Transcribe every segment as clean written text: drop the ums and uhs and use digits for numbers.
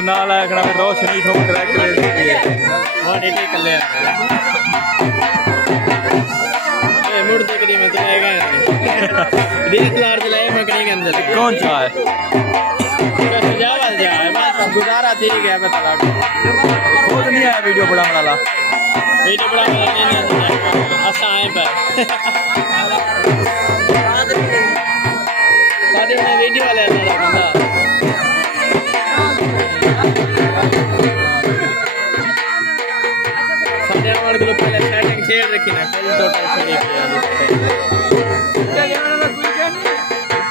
बिल्कुल नाल आया खड़ा रोशनी ठोक रहा है और एक कर ले ये मुड़ देख दी मैं चलाएगा डीएसएलआर चलाए मैं कहीं के अंदर कौन सा है सुझाव जा बस गुजारा ठीक है बता लगा वो तो नहीं आया वीडियो बड़ा वाला नहीं असा है पर सारे में वीडियो वाले बंदा सारे हमारे को पहले सेटिंग शेयर रखी ना कल टोटल से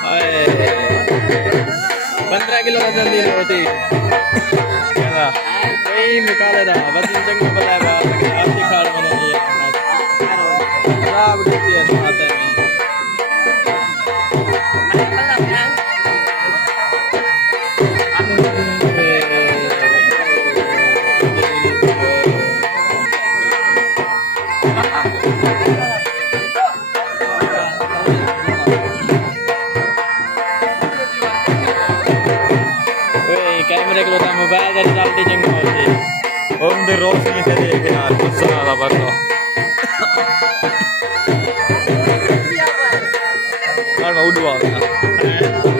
हाय 15 किलो वजन दी होती कोई निकाले था वजन तक में बताया आपकी खाड़ बना दी है खराब होती है बात है कैमरे के लोग मोबाइल का रिजल्ट चंगा होते हैं और उनके रोशनी से देख यार गुस्सा आ रहा बंदा यार मैं उड़वा गया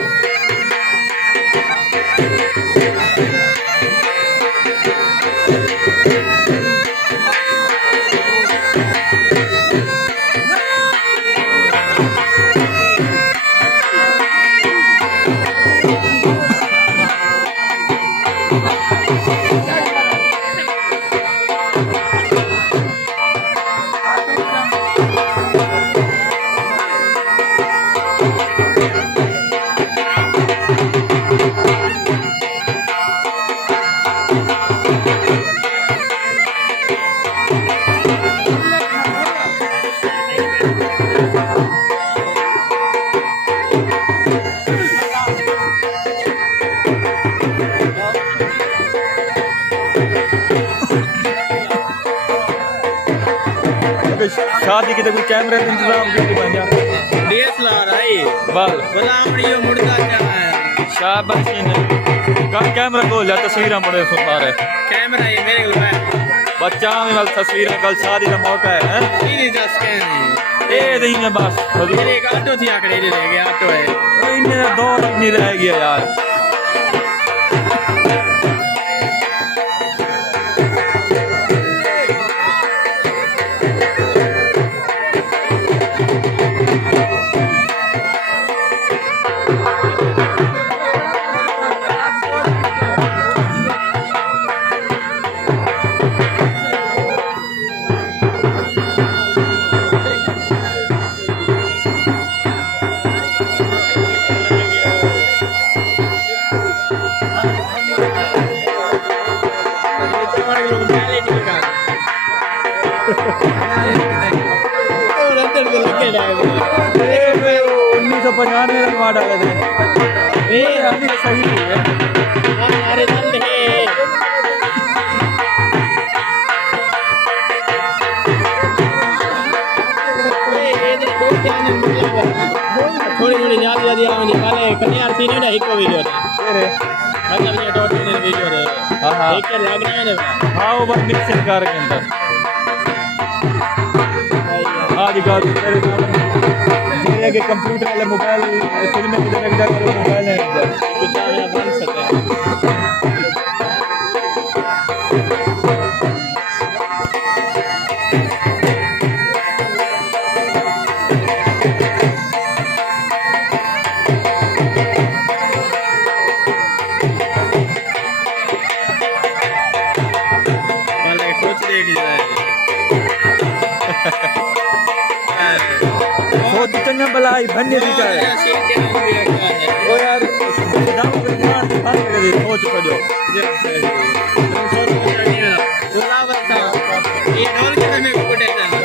शादी की तो कोई कैमरे का इंतजाम क्यों बन जा डीएसएलआर आई बल गुलामड़ी मुड़ता क्या है शाबाश ने का कैमरा को ले तस्वीर बड़े सुधारे कैमरा ये मेरे को है बच्चा में वाल तस्वीर कल शादी का मौका है नहीं जा स्कैन ए नहीं है बस मेरे एक ऑटो थी आखिरी ले गया ऑटो है इन्हें दो नहीं रह गया यार उन्नीस सौ 95 रखवा डाले थे अभी सही है हमारे दल है थोड़ी थोड़ी याद याद आवे वाले कन्यार थी नहीं ना एक वीडियो रे मतलब ये टोटल वीडियो रे हां एक के लग रहा है हां वो बस मिक्सिंग कर के अंदर आज का तेरे के कंप्यूटर वाले मोबाइल फिल्म में डायरेक्टर वाले मोबाइल है इधर कुछ आया बन सकता है बहुत चंगा बलाई भन्ने दिखा है वो यार दाम कर मार दे सोच पड़ो ये ढोल के में को टेंशन